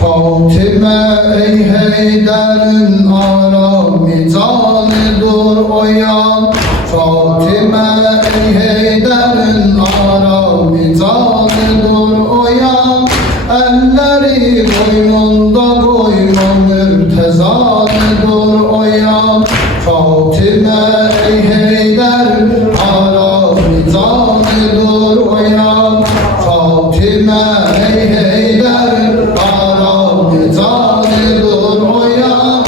Fatime ey Heyder'in arami canıdır o yan. Fatime ey Heyder'in arami canıdır o yan. Elleri boynunda boynu mürtezalıdır o yan. Fatime ey Heyder'in arami canıdır o yan. Fatime ey Heyder'in arami canıdır o yan.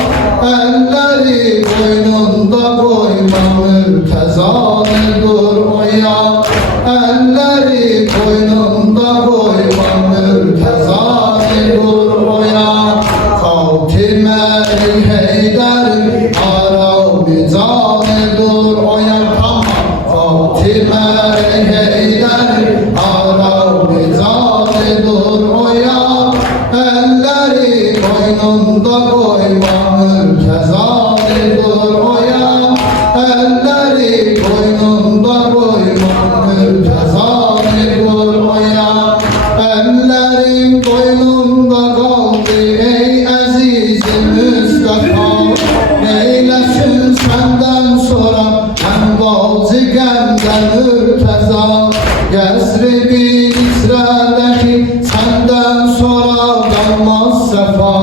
Elleri boynunda boynu mürtezalıdır o yan. Elleri boynunda boynu mürtezalıdır o yan. Fatime ey Heyder'in arami canıdır o yan. Fatime ey Heyder'in arami canıdır o yan. Elleri boynunda boynu mürtezalıdır o yan. Elleri boynunda boynu mürtezalıdır o yan. Ellerim boynunda kaldı ey azizim Mustafa. Neylesin senden sonra hem bazı gemden mürteza. Yesrib-i İsra'daki senden sonra kalmaz sefa.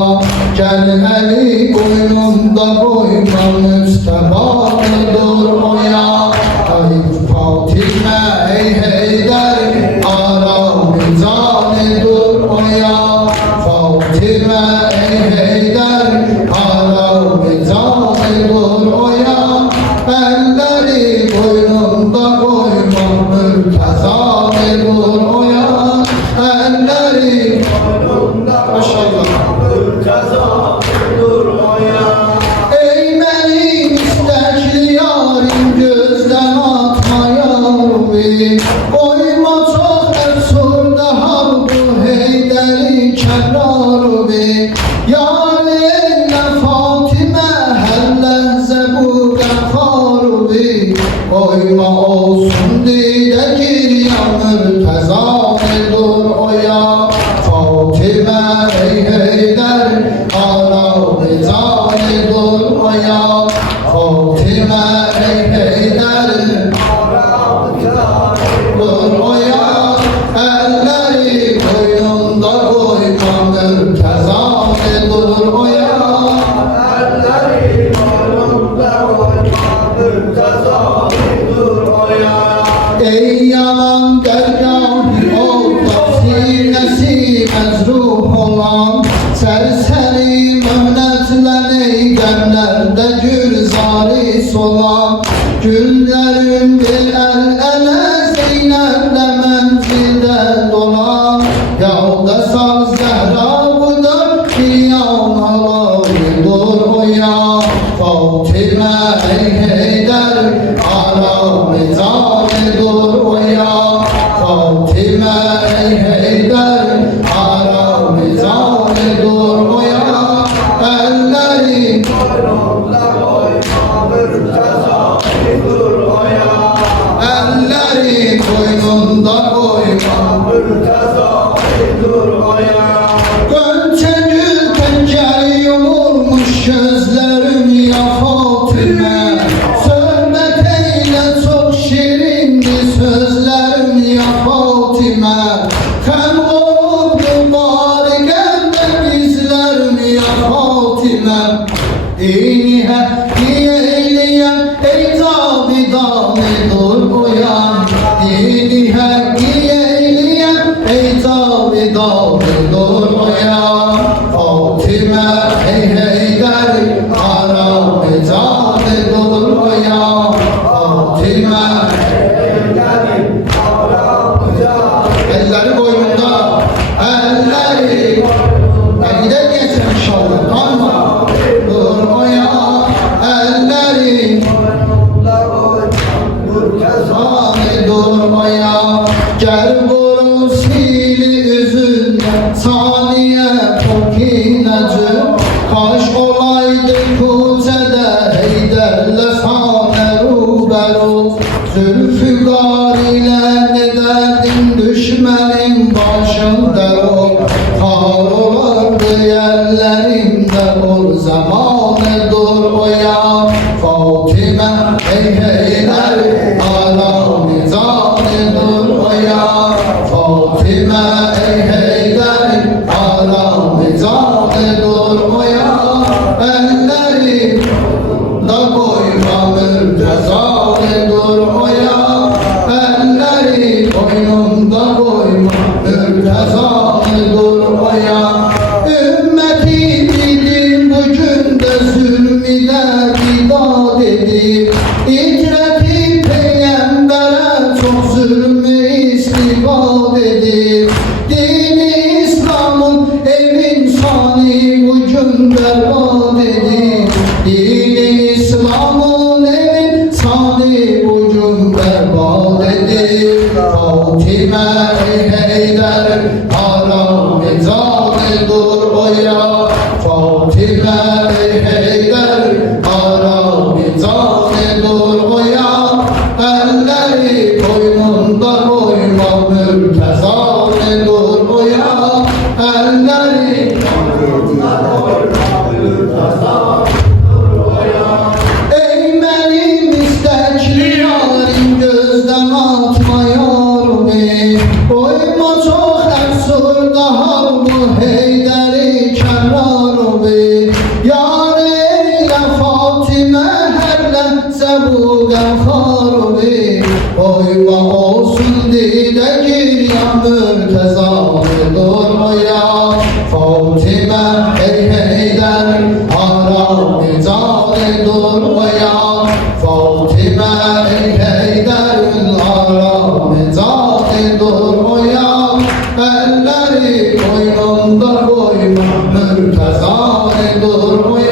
Gel eli boynunda boynu müstefalıdır o ya. Ey Fatime ey Heyder arami canıdır o ya. Fatime ey Heyder arami canıdır o ya. Elleri boynunda boynu mürtezalıdır o ya. Elleri boynunda mürtezalıdır o ya. Ey benim istekli yarim gözden atma yarimi. Oyma çok efsurda hal bu Heyder'i kerrarimi. Yar eyle Fatime her lehze bu gafarimi. Oyma olsun dile gir ya mürtezalıdır o ya. Fatime ey Heyder arami canıdır o ya. Fatime ey Heyder arami canıdır o ya. Elleri boynunda boynu mürtezalıdır o ya. Elleri boynunda boynu mürtezalıdır o ya. Ey yalan dergâh ol tafsinesi mezruh olan. Serseri mühnetlen ey gemlerde gülzari solan. Güllerin bir el ele Zeynep'le menzilde dolan. Yağda sal Zehra bu da kıyam halayıdır o ya. Fatime ey Heyder arami canıdır o ya. Fatime ey Heyder arami canıdır o ya. Elleri boynunda boynu mürtezalıdır o ya. Elleri boynunda boynu mürtezalıdır o ya. Gönçe gül pencere yumulmuş gözlerim ya Fatime. Sohbet eyle çok şirindi sözlerim ya Fatime. Hem olup mübarekende bizlerim ya Fatime. Dini hediye eyleyen ey tabidanıdır o yan. Dini hediye eyleyen ey tabidanıdır o yan. Fatime ey Heyder arami canıdır o yan. Fatime elleri boynunda, elleri gider geçsin inşallah. Ama dur o ya. Elleri dur o ya. Gel vurun sili üzünden saniye tokinacı. Kaş olaydı kucede Heyder'le sane ruberu. dolardı yerlerinde o zamanı dur o ya Fatime ey heyler alami zanı dur o ya Fatime ey heyler alami zanı dur o ya elleri da koyma mürtezanı dur o ya elleri koynunda koyma mürtezanı dur o ya ümmeti bildim bugün de zulmüne bidat edip İtreti peygambere çok zulmü istibat edip Dini İslam'ın evin sani bugün berbat edip Dini İslam'ın evin sani bugün berbat edip Fatime ey heyder haram ezanı dur o ya Fatime ey heyder haram ezanı dur o ya elleri koynunda koyma mürtezanı dur o ya elleri koynunda koyma mürtezanı ey benim istekli yarim gözden atma yarimi koyma çok efsurda hal bu heyderi kerrarimi yar eyle Fatime her lehze bu gevharimi koyma olsun dide giryan mürtezanı dur o ya Fatime ey heyder haram zanı dur o ya Fatime ey heyder haram zanı dur o ya elleri koynunda koyma mürtezanı dur o ya